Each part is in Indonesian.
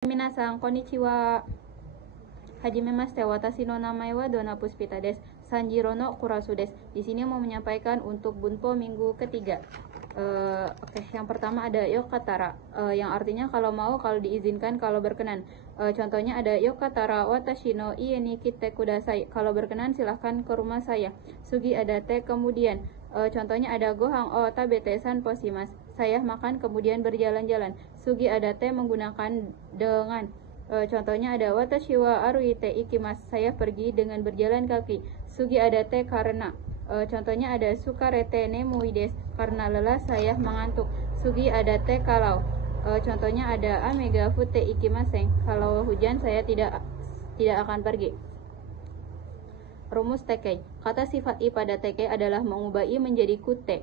Minasan, konnichiwa. Hajimemashite, watashi no namae wa Donna Puspita desu. Sanjiro no Kurasu desu. Di sini mau menyampaikan untuk bunpo minggu ketiga. Oke, yang pertama ada yokatara, yang artinya kalau mau, kalau diizinkan, kalau berkenan. Contohnya ada yokatara watashi no ie ni kite kudasai. Kalau berkenan silahkan ke rumah saya. Sugi ada te kemudian. Contohnya ada gohang o tabete san posimas. Saya makan kemudian berjalan-jalan. Sugi ada te menggunakan dengan. Contohnya ada watashi wa aruite ikimasu. Saya pergi dengan berjalan kaki. Sugi ada te karena. Contohnya ada sukarete nemui desu. Karena lelah saya mengantuk. Sugi ada te kalau. Contohnya ada amega fute ikimasen. Kalau hujan saya tidak akan pergi. Rumus tekei. Kata sifat i pada tekei adalah mengubah i menjadi kute.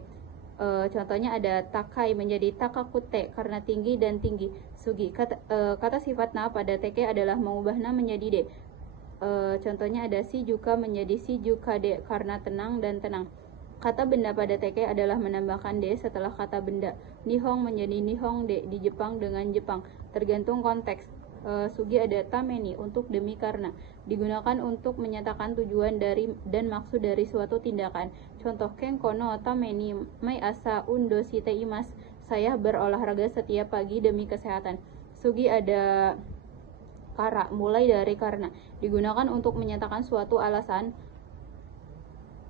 Contohnya ada takai menjadi takakute karena tinggi dan tinggi. Sugi. Kata sifat na pada tekei adalah mengubah na menjadi de. Contohnya ada shijuka menjadi shijuka de karena tenang dan tenang. Kata benda pada tekei adalah menambahkan de setelah kata benda. Nihong menjadi nihong de di Jepang dengan Jepang. Tergantung konteks. Sugi ada tameni untuk demi karena. Digunakan untuk menyatakan tujuan dari dan maksud dari suatu tindakan. Contoh kenko no tameni mai asa undo shite imasu. Saya berolahraga setiap pagi demi kesehatan. Sugi ada kara, mulai dari karena. Digunakan untuk menyatakan suatu alasan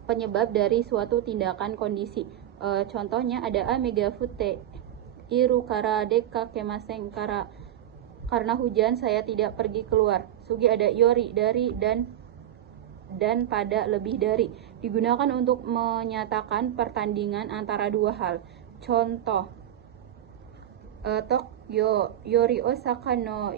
penyebab dari suatu tindakan kondisi. Contohnya ada amega fute iru kara deka kemasen karena hujan saya tidak pergi keluar. Sugi ada yori dari dan pada lebih dari. Digunakan untuk menyatakan pertandingan antara dua hal. Contoh Tokyo yori Osaka no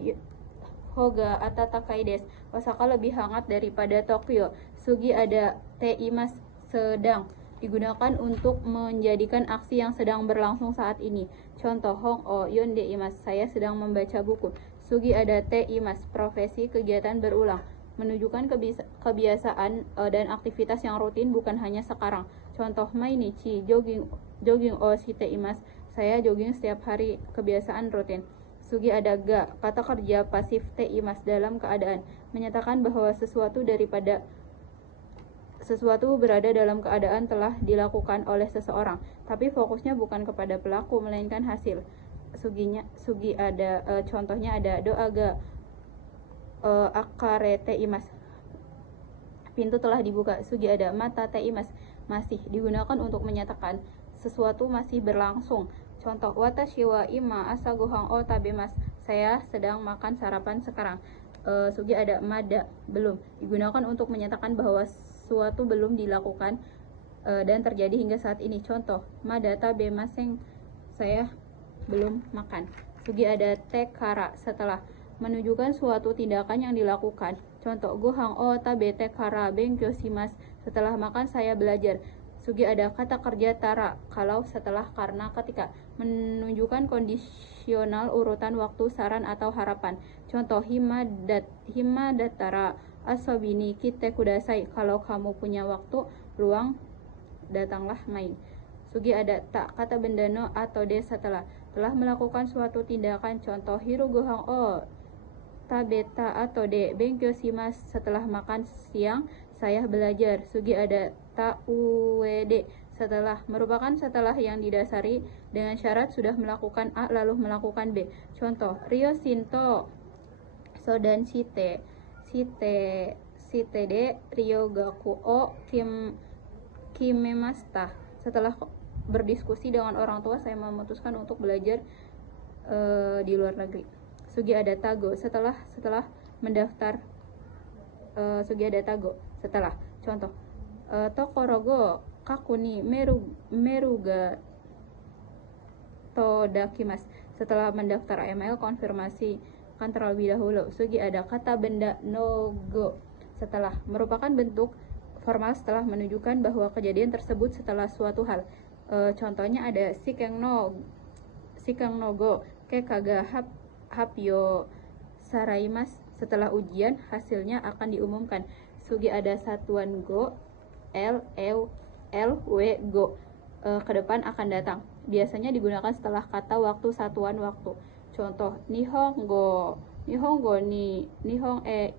hoga atatakai desu. Osaka lebih hangat daripada Tokyo. Sugi ada te imas sedang. Digunakan untuk menjadikan aksi yang sedang berlangsung saat ini. Contoh hong o yonde imas. Saya sedang membaca buku. Sugi ada te imas. Profesi kegiatan berulang. Menunjukkan kebiasaan dan aktivitas yang rutin bukan hanya sekarang. Contoh mainichi jogging o shite imas. Saya jogging setiap hari, kebiasaan rutin. Sugi ada ga, kata kerja pasif te imas dalam keadaan, menyatakan bahwa sesuatu berada dalam keadaan telah dilakukan oleh seseorang, tapi fokusnya bukan kepada pelaku melainkan hasil. Sugi ada contohnya ada doa ga akare te imas. Pintu telah dibuka. Sugi ada mata te imas. Masih digunakan untuk menyatakan sesuatu masih berlangsung. Contoh watashi wa ima asa gohang o tabemas. Saya sedang makan sarapan sekarang. Sugi ada mada, belum. Digunakan untuk menyatakan bahwa sesuatu belum dilakukan dan terjadi hingga saat ini. Contoh mada tabemasen. Saya belum makan. Sugi ada te kara, setelah. Menunjukkan suatu tindakan yang dilakukan. Contoh gohang o tabete kara benkyou shimasu. Setelah makan saya belajar. Sugi ada kata kerja tara, kalau, setelah, karena, ketika. Menunjukkan kondisional urutan waktu, saran atau harapan. Contoh hima datara asobi ni kite kudasai. Kalau kamu punya waktu luang, datanglah main. Sugi ada tak, kata benda no atau de setelah. Telah melakukan suatu tindakan. Contoh hiru gohang o tabeta atau de benkyou shimasu. Setelah makan siang saya belajar. Sugi ada ta ued setelah, merupakan setelah yang didasari dengan syarat sudah melakukan A lalu melakukan B. Contoh Rio Shinto Sodan shite de Rio gaku o kimemashita. Setelah berdiskusi dengan orang tua saya memutuskan untuk belajar di luar negeri. Sugi ada tago setelah mendaftar. Sugi ada tago setelah. Contoh tokorogo kaku ni meruga todakimas. Setelah mendaftar email konfirmasi kan terlebih dahulu. Sugi ada kata benda nogo setelah, merupakan bentuk formal setelah menunjukkan bahwa kejadian tersebut setelah suatu hal. Contohnya ada shikeng nogo kekaga hapyo saraimas. Setelah ujian hasilnya akan diumumkan. Sugi ada satuan go go ke depan akan datang. Biasanya digunakan setelah kata waktu satuan waktu. Contoh nihongo Nihongo ni Nihon e